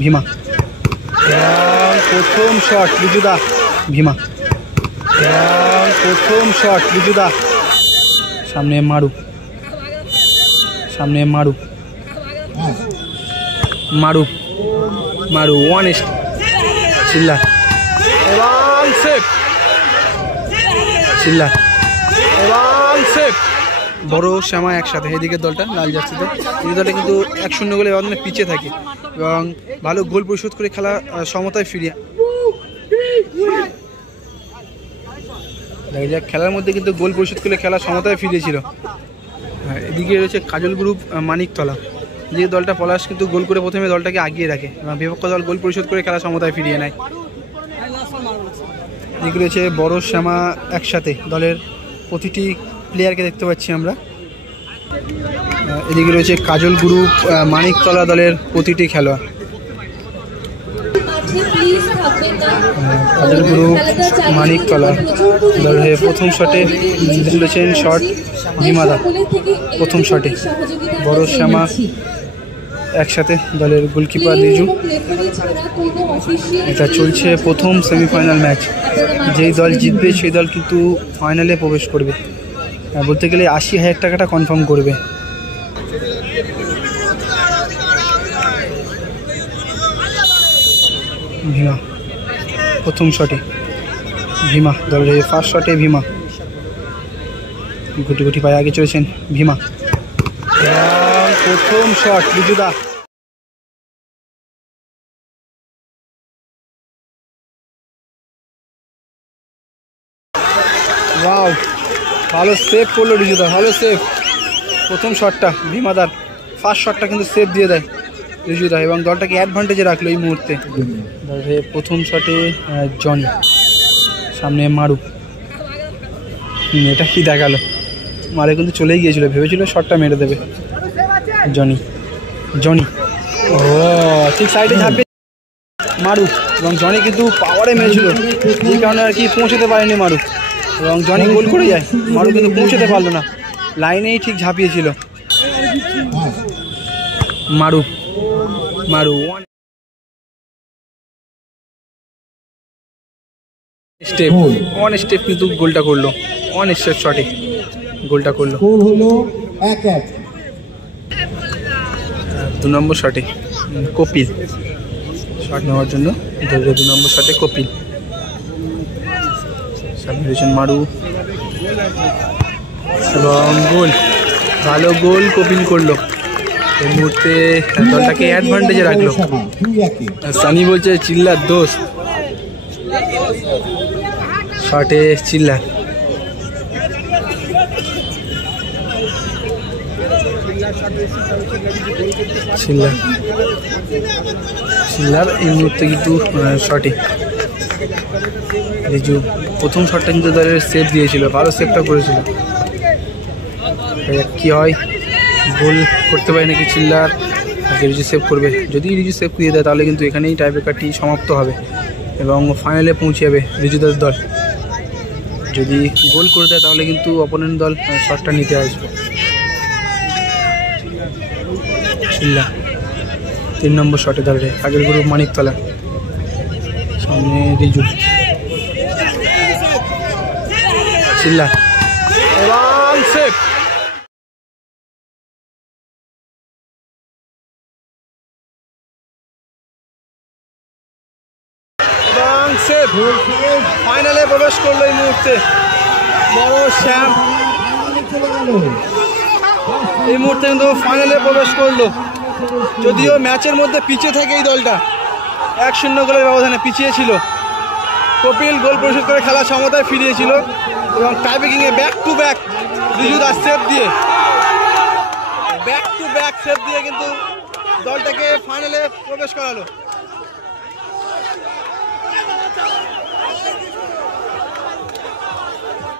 ভীমা প্রথম শট রিজুদা, ভীমা প্রথম শট রিজুদা, সামনে মারু, সামনে মারু, মারু মারু ওয়ান চিল্লার এবং সেফ, চিল্লার এবং সেফ। বড় শ্যামা একসাথে এদিকে দলটা লাল জার্সিতে, এই দলটা কিন্তু 1-0 গোলে ব্যবধানে পিছিয়ে থাকে এবং ভালো গোল পরিশোধ করে খেলা সমতায় ফিরিয়ে দেখা যাক। খেলার মধ্যে কিন্তু গোল পরিশোধ করে খেলা সমতায় ফিরিয়েছিল। এদিকে রয়েছে কাজল গ্রুপ মানিকতলা, যে দলটা পলাশ কিন্তু গোল করে প্রথমে দলটাকে আগিয়ে রাখে এবং বিপক্ষ দল গোল পরিশোধ করে খেলা সমতায় ফিরিয়ে নেয়। এদিকে রয়েছে বড় শ্যামা একসাথে, দলের প্রতিটি প্লেয়ারকে দেখতে পাচ্ছি আমরা। এদিকে রয়েছে কাজল গ্রুপ মানিকতলা দলের প্রতিটি খেলোয়াড়। কাজল গ্রুপ মানিকতলা দলের প্রথম শটে তুলেছেন শট ভীমাদা, প্রথম শটে বড় শ্যামা একসাথে দলের গোলকিপার রিজু। এটা চলছে প্রথম সেমিফাইনাল ম্যাচ, যেই দল জিতবে সেই দল কিন্তু ফাইনালে প্রবেশ করবে, বলতে গেলে 80,000 টাকাটা কনফার্ম করবে। ভীমা প্রথম শটে, ভীমা দলের ফার্স্ট শটে ভীমা গুটি গুটি পায়ে আগে চলেছেন ভীমা, প্রথম শট রিজুদা, ওয়াও ভালো সেভ করলো রিজুদা, ভালো সেভ। প্রথম শটটা ভীমাদার ফার্স্ট শটটা কিন্তু সেভ দিয়ে দেয় রিজুদা এবং দলটাকে অ্যাডভান্টেজে রাখলো এই মুহূর্তে। প্রথম শটে জনি, সামনে মারু, এটা কি দেখালো, মারে কিন্তু চলেই গিয়েছিল, ভেবেছিল শটটা মেরে দেবে। জনি, জনি ও ঠিক সাইডে ঝাঁপে মারু এবং জনি কিন্তু পাওয়ারে মেরেছিল, যে কারণে আর কি পৌঁছতে পারেনি মারু এবং জনি গোল করে যায়। মারু কিন্তু পৌঁছতে পারলো না, লাইনেই ঠিক ঝাঁপিয়েছিল। মারু মারু স্টেপ, ওয়ান স্টেপ কিন্তু গোলটা করলো, ওয়ান স্টেপ শটে গোলটা করলো। 2 নম্বর শটে কপিল শট নেওয়ার জন্য, 2 নম্বর শটে কপিল, সামনে রয়েছেন মারু এবং গোল, ভালো গোল কপিল করলো। এই মুহূর্তে দলটাকে অ্যাডভান্টেজে রাখলো। সানি বলছে চিল্লার দোষ, শটে চিল্লার, চিল্লার চিল্লার এই মুহূর্তে কিন্তু শটে রিজু প্রথম শটটা কিন্তু দলের সেভ দিয়েছিল, ভালো সেভটা করেছিল। কি হয়, গোল করতে পারে নাকি চিল্লার, নাকি রিজু সেভ করবে। যদি রিজু সেভ দিয়ে দেয় তাহলে কিন্তু এখানেই টাইব্রেকারটি সমাপ্ত হবে এবং ফাইনালে পৌঁছে যাবে রিজুদার দল। যদি গোল করে দেয় তাহলে কিন্তু অপোনেন্ট দল শটটা নিতে আসবে। চিল্লা 3 নম্বর শটে দলে আগের গ্রুপ মানিকতলা, সামনে রিজু, চিল্লা এবং সেভ। ফাইনালে প্রবেশ করলো এই মুহূর্তে বড় শ্যাম, এই মুহূর্তে কিন্তু ফাইনালে প্রবেশ করলো। যদিও ম্যাচের মধ্যে পিছিয়ে থাকে এই দলটা, 1-0 গোলের ব্যবধানে পিছিয়ে ছিল, কপিল গোল পরিশোধ করে খেলা সমতায় ফিরিয়েছিল এবং টাইব্রেকিংয়ে ব্যাক টু ব্যাক রিজুদার সেভ দিয়ে, ব্যাক টু ব্যাক সেভ দিয়ে কিন্তু দলটাকে ফাইনালে প্রবেশ করালো।